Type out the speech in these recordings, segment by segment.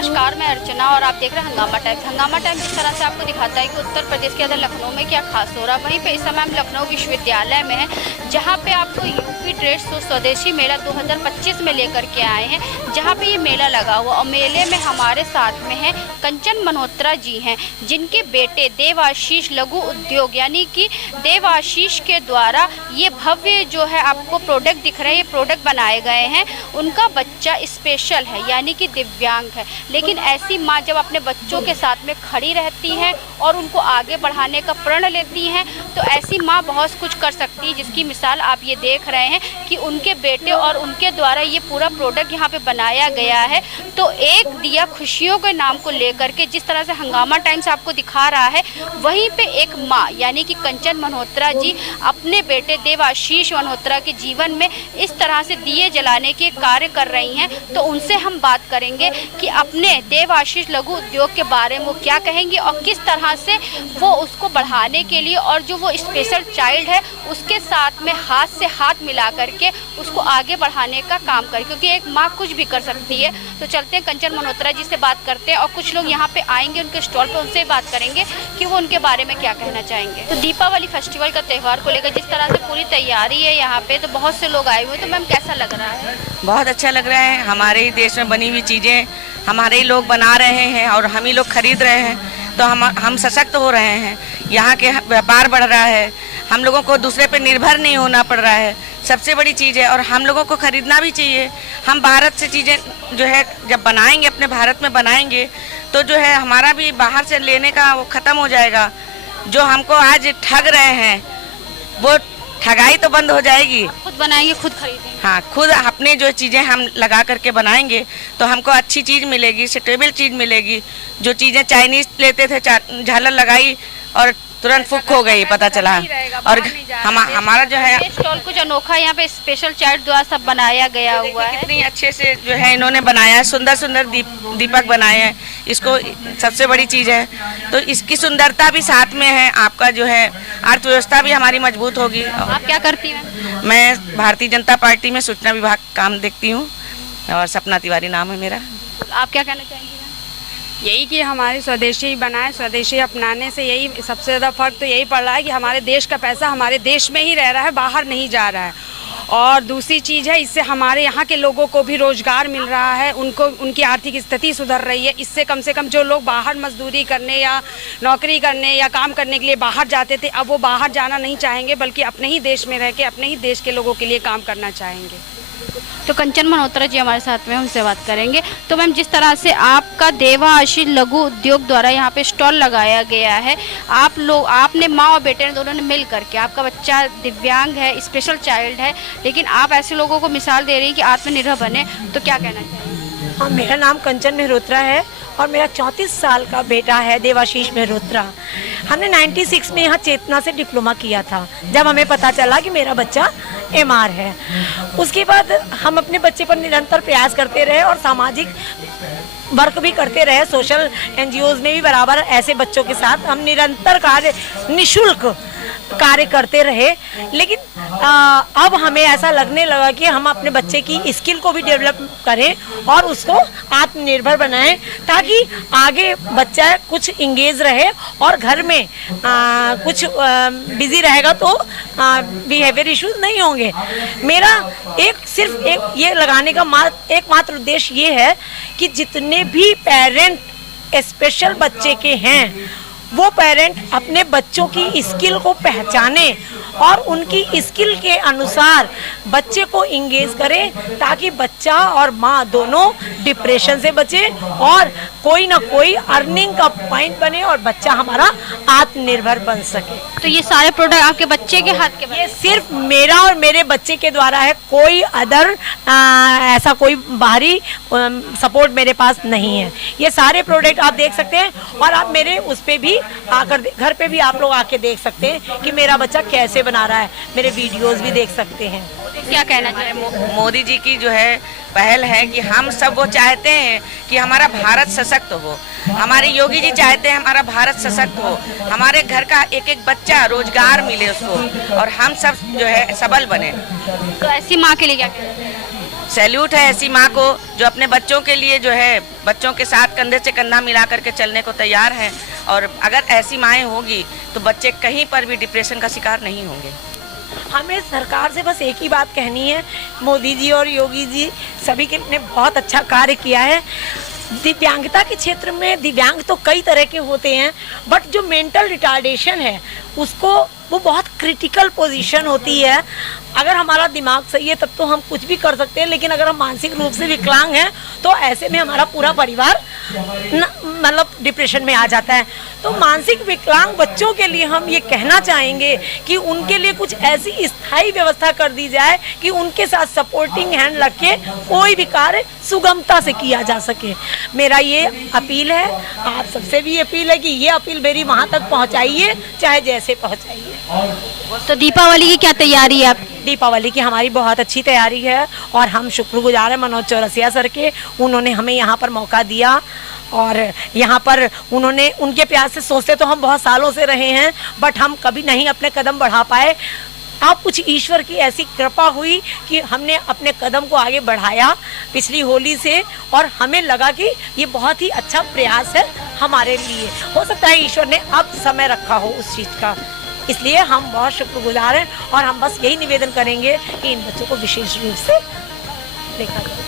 नमस्कार, मैं अर्चना और आप देख रहे हैं हंगामा टाइम्स। हंगामा टाइम्स जिस तरह से आपको दिखाता है कि उत्तर प्रदेश के अंदर लखनऊ में क्या खास हो रहा है, वहीं पे इस समय हम लखनऊ विश्वविद्यालय में हैं, जहां पे आपको यूपी ट्रेड शो स्वदेशी मेला 2025 में लेकर के आए हैं, जहां पे ये मेला लगा हुआ। और मेले में हमारे साथ में हैं कंचन मल्होत्रा जी हैं, जिनके बेटे देवाशीष लघु उद्योग यानी कि देवाशीष के द्वारा ये भव्य जो है आपको प्रोडक्ट दिख रहे हैं, ये प्रोडक्ट बनाए गए हैं। उनका बच्चा स्पेशल है यानी कि दिव्यांग है, लेकिन ऐसी माँ जब अपने बच्चों के साथ में खड़ी रहती हैं और उनको आगे बढ़ाने का प्रण लेती हैं, तो ऐसी माँ बहुत कुछ कर सकती है, जिसकी मिसाल आप ये देख रहे हैं कि उनके बेटे और उनके द्वारा ये पूरा प्रोडक्ट यहाँ पे बनाया गया है। तो एक दिया खुशियों के नाम को लेकर के जिस तरह से हंगामा टाइम्स आपको दिखा रहा है, वहीं पे एक माँ यानी कि कंचन मल्होत्रा जी अपने बेटे देवाशीष मल्होत्रा के जीवन में इस तरह से दिए जलाने के कार्य कर रही हैं। तो उनसे हम बात करेंगे कि अपने देवाशीष लघु उद्योग के बारे में वो क्या कहेंगे और किस तरह से वो उसको बढ़ाने के लिए और जो वो स्पेशल चाइल्ड है उसके साथ में हाथ से हाथ मिला करके उसको आगे बढ़ाने का काम करे, क्योंकि एक माँ कुछ भी कर सकती है। तो चलते हैं कंचन मल्होत्रा जी से बात करते हैं और कुछ लोग यहाँ पे आएंगे उनके स्टॉल पे, उनसे बात करेंगे कि वो उनके बारे में क्या कहना चाहेंगे। तो दीपावली फेस्टिवल का त्यौहार को लेकर जिस तरह से पूरी तैयारी है यहाँ पे, तो बहुत से लोग आए हुए, तो मैम कैसा लग रहा है? बहुत अच्छा लग रहा है। हमारे ही देश में बनी हुई चीज़ें हमारे ही लोग बना रहे हैं और हम ही लोग खरीद रहे हैं, तो हम सशक्त हो रहे हैं। यहाँ के व्यापार बढ़ रहा है, हम लोगों को दूसरे पे निर्भर नहीं होना पड़ रहा है, सबसे बड़ी चीज़ है। और हम लोगों को खरीदना भी चाहिए। हम भारत से चीज़ें जो है जब बनाएंगे, अपने भारत में बनाएंगे, तो जो है हमारा भी बाहर से लेने का वो ख़त्म हो जाएगा। जो हमको आज ठग रहे हैं वो ठगाई तो बंद हो जाएगी। खुद बनाएंगे, खुद खरीदेंगे। हाँ, खुद अपने जो चीज़ें हम लगा करके बनाएंगे तो हमको अच्छी चीज़ मिलेगी, स्टेबल चीज़ मिलेगी। जो चीज़ें चाइनीज़ लेते थे, झालर लगाई और तुरंत फुक हो गई, पता चला। और हमारा जो है स्टॉल कुछ अनोखा यहाँ पे स्पेशल चाइल्ड द्वारा सब बनाया गया हुआ है। कितनी अच्छे से जो है इन्होंने बनाया है, सुंदर सुंदर दीपक बनाए हैं। इसको सबसे बड़ी चीज़ है, तो इसकी सुंदरता भी साथ में है। आपका जो है अर्थव्यवस्था भी हमारी मजबूत होगी। आप क्या करती हैं? मैं भारतीय जनता पार्टी में सूचना विभाग काम देखती हूँ और सपना तिवारी नाम है मेरा। आप क्या कहना चाहेंगे? यही कि हमारे स्वदेशी बनाए, स्वदेशी अपनाने से यही सबसे ज़्यादा फर्क तो यही पड़ रहा है कि हमारे देश का पैसा हमारे देश में ही रह रहा है, बाहर नहीं जा रहा है। और दूसरी चीज़ है, इससे हमारे यहाँ के लोगों को भी रोज़गार मिल रहा है, उनकी आर्थिक स्थिति सुधर रही है। इससे कम से कम जो लोग बाहर मजदूरी करने या नौकरी करने या काम करने के लिए बाहर जाते थे, अब वो बाहर जाना नहीं चाहेंगे, बल्कि अपने ही देश में रह के अपने ही देश के लोगों के लिए काम करना चाहेंगे। तो कंचन मल्होत्रा जी हमारे साथ में, उनसे बात करेंगे। तो मैम, जिस तरह से आपका देवाशीष लघु उद्योग द्वारा यहाँ पे स्टॉल लगाया गया है, आपने माँ और बेटे ने दोनों ने मिल करके, आपका बच्चा दिव्यांग है, स्पेशल चाइल्ड है, लेकिन आप ऐसे लोगों को मिसाल दे रही हैं कि आत्मनिर्भर बने, तो क्या कहना चाहिए? हाँ, मेरा नाम कंचन मल्होत्रा है और मेरा 34 साल का बेटा है देवाशीष मल्होत्रा। हमने 96 में यहाँ चेतना से डिप्लोमा किया था, जब हमें पता चला कि मेरा बच्चा एमआर है। उसके बाद हम अपने बच्चे पर निरंतर प्रयास करते रहे और सामाजिक वर्क भी करते रहे। सोशल एनजीओज में भी बराबर ऐसे बच्चों के साथ हम निरंतर कार्य, निःशुल्क कार्य करते रहे। लेकिन अब हमें ऐसा लगने लगा कि हम अपने बच्चे की स्किल को भी डेवलप करें और उसको आत्मनिर्भर बनाएं, ताकि आगे बच्चा कुछ इंगेज रहे और घर में कुछ बिजी रहेगा तो बिहेवियर इश्यूज नहीं होंगे। मेरा सिर्फ एक ये लगाने का एकमात्र उद्देश्य ये है कि जितने भी पेरेंट स्पेशल बच्चे के हैं, वो पेरेंट अपने बच्चों की स्किल को पहचाने और उनकी स्किल के अनुसार बच्चे को इंगेज करें, ताकि बच्चा और माँ दोनों डिप्रेशन से बचे और कोई ना कोई अर्निंग का पॉइंट बने और बच्चा हमारा आत्मनिर्भर बन सके। तो ये सारे प्रोडक्ट आपके बच्चे के हाथ के? ये सिर्फ मेरा और मेरे बच्चे के द्वारा है, कोई अदर ऐसा कोई बाहरी सपोर्ट मेरे पास नहीं है। ये सारे प्रोडक्ट आप देख सकते हैं और आप मेरे उस पे भी आकर, घर पे भी आप लोग आके देख सकते हैं कि मेरा बच्चा कैसे बना रहा है। मेरे वीडियोस भी देख सकते हैं। क्या कहना चाहिए? मोदी जी की जो है पहल है कि हम सब वो चाहते हैं कि हमारा भारत सशक्त हो। हमारे योगी जी चाहते हैं हमारा भारत सशक्त हो, हमारे घर का एक एक बच्चा रोजगार मिले उसको और हम सब जो है सबल बने। तो ऐसी माँ के लिए क्या कहना चाहिए? सैल्यूट है ऐसी माँ को जो अपने बच्चों के लिए जो है बच्चों के साथ कंधे से कंधा मिला करके चलने को तैयार है। और अगर ऐसी माएँ होगी तो बच्चे कहीं पर भी डिप्रेशन का शिकार नहीं होंगे। हमें सरकार से बस एक ही बात कहनी है, मोदी जी और योगी जी सभी के ने बहुत अच्छा कार्य किया है। दिव्यांगता के क्षेत्र में दिव्यांग तो कई तरह के होते हैं, बट जो मेंटल रिटार्डेशन है उसको वो बहुत क्रिटिकल पोजीशन होती है। अगर हमारा दिमाग सही है तब तो हम कुछ भी कर सकते हैं, लेकिन अगर हम मानसिक रूप से विकलांग हैं तो ऐसे में हमारा पूरा परिवार मतलब डिप्रेशन में आ जाता है। तो मानसिक विकलांग बच्चों के लिए हम ये कहना चाहेंगे कि उनके लिए कुछ ऐसी स्थायी व्यवस्था कर दी जाए कि उनके साथ सपोर्टिंग हैंड लग के कोई भी कार्य सुगमता से किया जा सके। मेरा ये अपील है, आप सबसे भी अपील है कि ये अपील मेरी वहाँ तक पहुँचाइए, चाहे जैसे पहुँचाइए। तो दीपावली की क्या तैयारी है आप? दीपावली की हमारी बहुत अच्छी तैयारी है और हम शुक्रगुजार हैं मनोज चौरसिया सर के। उन्होंने हमें यहाँ पर मौका दिया और यहाँ पर उन्होंने उनके प्यार से सोचते तो हम बहुत सालों से रहे हैं, बट हम कभी नहीं अपने कदम बढ़ा पाए। अब कुछ ईश्वर की ऐसी कृपा हुई कि हमने अपने कदम को आगे बढ़ाया पिछली होली से, और हमें लगा कि ये बहुत ही अच्छा प्रयास है हमारे लिए। हो सकता है ईश्वर ने अब समय रखा हो उस चीज़ का, इसलिए हम बहुत शुक्रगुजार हैं और हम बस यही निवेदन करेंगे कि इन बच्चों को विशेष रूप से देखा जाए।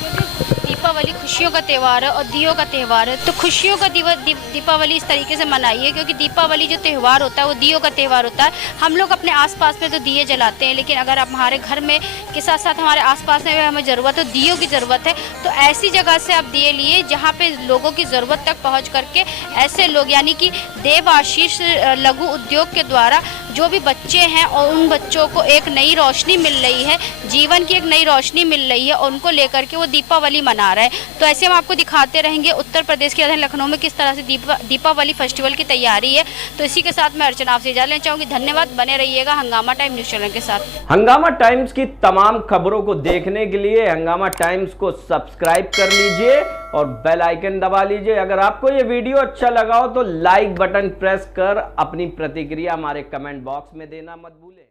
दीपावली खुशियों का त्यौहार है और दियों का त्यौहार है, तो खुशियों का दीपावली इस तरीके से मनाइए, क्योंकि दीपावली जो त्यौहार होता है वो दियों का त्यौहार होता है। हम लोग अपने आसपास में तो दिए जलाते हैं, लेकिन अगर आप हमारे घर में के साथ साथ हमारे आसपास में हमें ज़रूरत है, दियों की ज़रूरत है, तो ऐसी जगह से आप दिए लिए जहाँ पे लोगों की ज़रूरत तक पहुँच करके ऐसे लोग यानी कि देव आशीष लघु उद्योग के द्वारा जो भी बच्चे हैं और उन बच्चों को एक नई रोशनी मिल रही है, जीवन की एक नई रोशनी मिल रही है, और उनको लेकर के वो दीपावली मना रहे हैं। तो ऐसे हम आपको दिखाते रहेंगे उत्तर प्रदेश के राजधानी लखनऊ में किस तरह से दीपावली फेस्टिवल की तैयारी है। तो इसी के साथ मैं अर्चना आपसे इजाजत लेना चाहूँगी। धन्यवाद, बने रहिएगा हंगामा टाइम न्यूज़ चैनल के साथ। हंगामा टाइम्स की तमाम खबरों को देखने के लिए हंगामा टाइम्स को सब्सक्राइब कर लीजिए और बेल आइकन दबा लीजिए। अगर आपको ये वीडियो अच्छा लगा हो तो लाइक बटन प्रेस कर अपनी प्रतिक्रिया हमारे कमेंट बॉक्स में देना मत भूलें।